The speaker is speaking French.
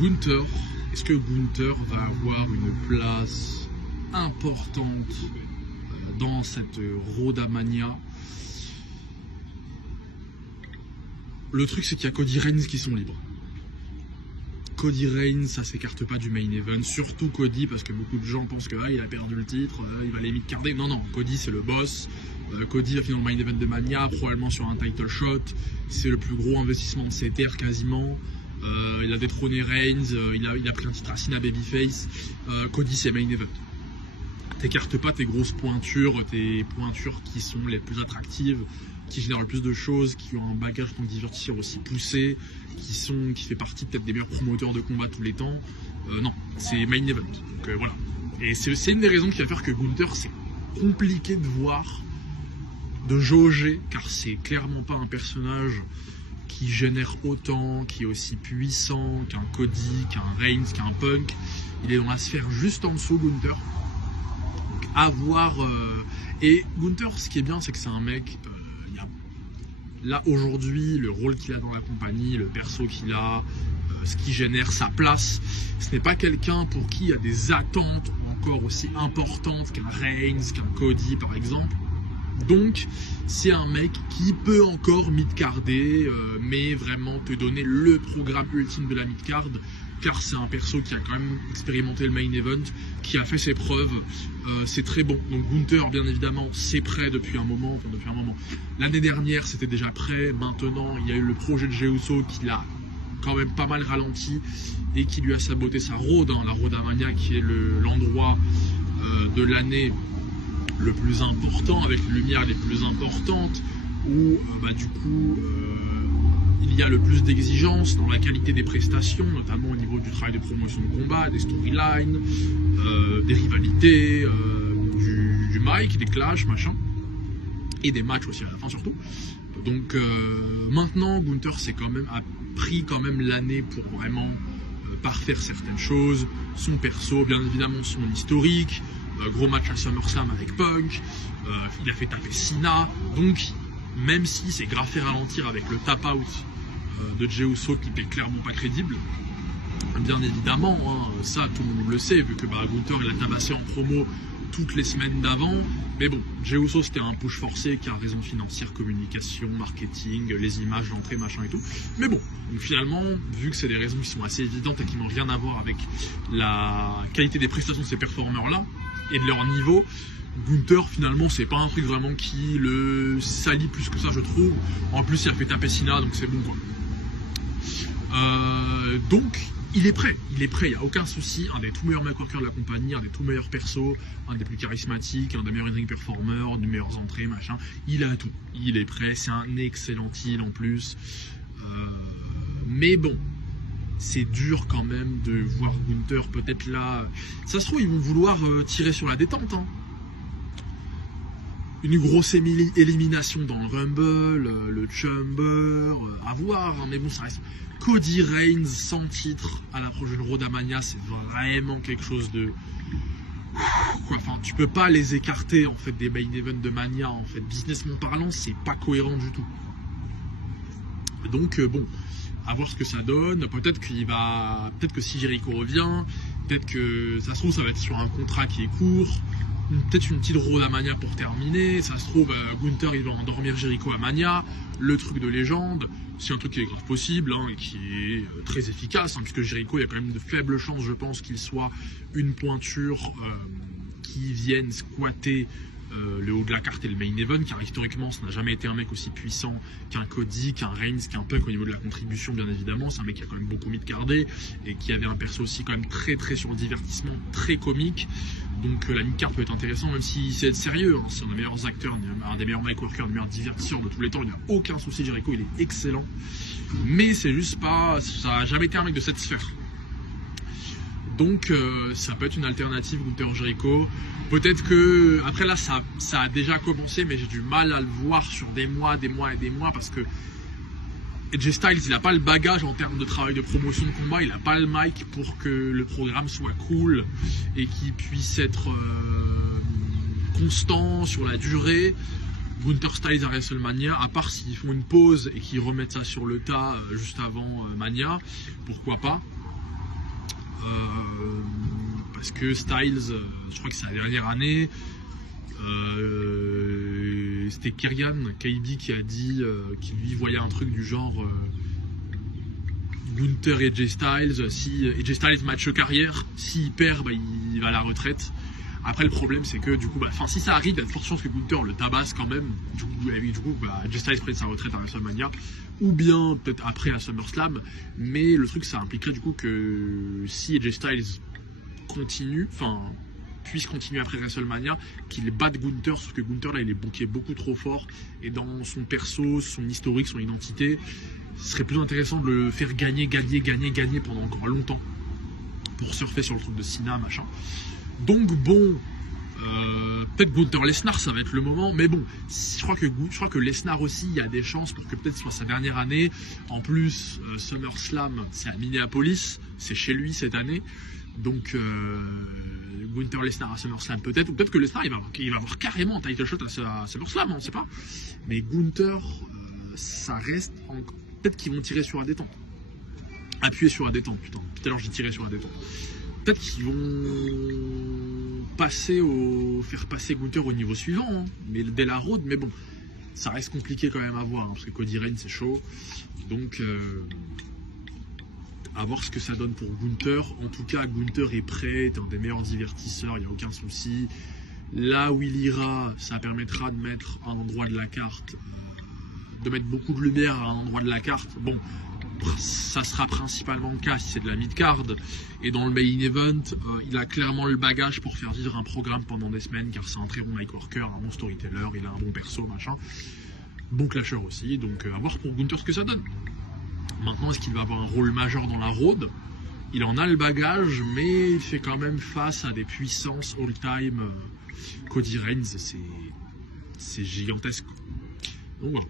Gunther, est-ce que Gunther va avoir une place importante dans cette Rodamania? Le truc, c'est qu'il y a Cody Rhodes qui sont libres. Cody Rhodes, ça s'écarte pas du main event, surtout Cody, parce que beaucoup de gens pensent que il a perdu le titre, il va les mid-carder. Non, non, Cody c'est le boss. Cody va finir le main event de Mania, probablement sur un title shot. C'est le plus gros investissement de ses terres quasiment. Il a détrôné Reigns, il a pris un titre à Cena Babyface. Cody c'est main event. T'écartes pas tes grosses pointures, tes pointures qui sont les plus attractives, qui génèrent le plus de choses, qui ont un bagage en tant que divertisseur aussi poussé, qui fait partie peut-être des meilleurs promoteurs de combat de tous les temps. Non, c'est main event. Donc voilà. Et c'est une des raisons qui va faire que Gunther, c'est compliqué de voir, de jauger, car c'est clairement pas un personnage qui génère autant, qui est aussi puissant qu'un Cody, qu'un Reigns, qu'un Punk. Il est dans la sphère juste en dessous, Gunther. Donc à voir. Et Gunther, ce qui est bien, c'est que c'est un mec. Là aujourd'hui, le rôle qu'il a dans la compagnie, le perso qu'il a, ce qui génère sa place, ce n'est pas quelqu'un pour qui il y a des attentes encore aussi importantes qu'un Reigns, qu'un Cody par exemple. Donc c'est un mec qui peut encore mid-carder, mais vraiment te donner le programme ultime de la mid-card, car c'est un perso qui a quand même expérimenté le main event, qui a fait ses preuves, c'est très bon. Donc Gunther, bien évidemment, c'est prêt depuis un moment. L'année dernière, c'était déjà prêt. Maintenant, il y a eu le projet de Jey Uso qui l'a quand même pas mal ralenti et qui lui a saboté sa road, la Rodamania, qui est l'endroit de l'année le plus important, avec les lumières les plus importantes, où du coup il y a le plus d'exigences dans la qualité des prestations, notamment au niveau du travail de promotion de combat, des storylines, des rivalités, du mic, des clashs, machin, et des matchs aussi à la fin surtout. Donc maintenant Gunther a pris quand même l'année pour vraiment parfaire certaines choses, son perso, bien évidemment son historique, gros match à SummerSlam avec Punk, il a fait taper Cena, donc même si c'est grave fait ralentir avec le tap-out de Jey Uso qui n'est clairement pas crédible, bien évidemment, ça tout le monde le sait, vu que Gunther il a tabassé en promo toutes les semaines d'avant, mais bon, Jey Uso c'était un push forcé car raison financière, communication, marketing, les images, l'entrée, machin et tout, mais bon, donc finalement, vu que c'est des raisons qui sont assez évidentes et qui n'ont rien à voir avec la qualité des prestations de ces performeurs-là, et de leur niveau, Gunther finalement c'est pas un truc vraiment qui le salit plus que ça je trouve. En plus il a fait taper Cena, donc c'est bon quoi. Donc il est prêt, il n'y a aucun souci, un des tout meilleurs mecs workers de la compagnie, un des tout meilleurs persos, un des plus charismatiques, un des meilleurs in-ring performers, des meilleures entrées, machin, il a tout, il est prêt, c'est un excellent heal en plus. Mais bon, c'est dur quand même de voir Gunther peut-être là. Ça se trouve, ils vont vouloir tirer sur la détente. Une grosse élimination dans le Rumble, le Chamber, à voir. Mais bon, ça reste. Cody Rhodes sans titre à la prochaine Rodamania, c'est vraiment quelque chose de. Enfin, tu peux pas les écarter en fait des main events de Mania. En fait, businessment parlant, c'est pas cohérent du tout. Donc bon. À voir ce que ça donne, peut-être que si Jericho revient, peut-être que ça se trouve ça va être sur un contrat qui est court, peut-être une petite Rodamania pour terminer, ça se trouve Gunther il va endormir Jericho à Mania, le truc de légende, c'est un truc qui est grave possible et qui est très efficace, puisque Jericho il y a quand même de faibles chances je pense qu'il soit une pointure qui vienne squatter le haut de la carte et le main event, car historiquement ça n'a jamais été un mec aussi puissant qu'un Cody, qu'un Reigns, qu'un Punk au niveau de la contribution bien évidemment. C'est un mec qui a quand même beaucoup mid-cardé et qui avait un perso aussi quand même très sur le divertissement, très comique. Donc la mid-card peut être intéressant même si c'est être sérieux, c'est un des meilleurs acteurs, un des meilleurs mic workers, un des meilleurs divertisseurs de tous les temps, il n'y a aucun souci, Jericho il est excellent, mais c'est juste pas, ça n'a jamais été un mec de cette sphère. Donc ça peut être une alternative Gunther Jericho. Peut-être que, après là ça a déjà commencé, mais j'ai du mal à le voir sur des mois parce que AJ Styles il n'a pas le bagage en termes de travail de promotion de combat, il n'a pas le mic pour que le programme soit cool et qu'il puisse être constant sur la durée. Gunther Styles à WrestleMania, à part s'ils font une pause et qu'ils remettent ça sur le tas juste avant Mania, pourquoi pas. parce que Styles, je crois que c'est la dernière année, c'était Kirian KB qui a dit qu'il lui voyait un truc du genre Gunther et AJ Styles, si AJ Styles match carrière, s'il perd, bah, il va à la retraite. Après, le problème, c'est que du coup, si ça arrive, il y a de fortes chances que Gunther le tabasse quand même. Du coup, AJ Styles prenne sa retraite à WrestleMania, ou bien peut-être après à SummerSlam. Mais le truc, ça impliquerait du coup que si AJ Styles puisse continuer après WrestleMania, qu'il batte Gunther, sauf que Gunther là il est booké beaucoup trop fort, et dans son perso, son historique, son identité, ce serait plus intéressant de le faire gagner pendant encore longtemps pour surfer sur le truc de Cena, machin. Donc bon, peut-être Gunther Lesnar, ça va être le moment, mais bon, je crois que Lesnar aussi, il y a des chances pour que peut-être ce soit sa dernière année. En plus, SummerSlam, c'est à Minneapolis, c'est chez lui cette année, donc Gunther Lesnar à SummerSlam peut-être, ou peut-être que Lesnar il va avoir carrément un title shot à SummerSlam, on ne sait pas. Mais Gunther, ça reste peut-être qu'ils vont tirer sur la détente. Appuyer sur la détente, putain. Tout à l'heure j'ai tiré sur la détente. Peut-être qu'ils vont faire passer Gunther au niveau suivant, hein, mais dès la road, mais bon, ça reste compliqué quand même à voir, hein, parce que Cody Rhodes c'est chaud. Donc à voir ce que ça donne pour Gunther. En tout cas, Gunther est prêt, est un des meilleurs divertisseurs, il n'y a aucun souci. Là où il ira, ça permettra de mettre un endroit de la carte, de mettre beaucoup de lumière à un endroit de la carte. Bon, ça sera principalement le cas si c'est de la mid-card. Et dans le main event, il a clairement le bagage pour faire vivre un programme pendant des semaines, car c'est un très bon mic worker, un bon storyteller, il a un bon perso, machin. Bon clasher aussi, donc à voir pour Gunther ce que ça donne. Maintenant, est-ce qu'il va avoir un rôle majeur dans la road? Il en a le bagage, mais il fait quand même face à des puissances all-time. Cody Rhodes, c'est gigantesque. Donc voilà.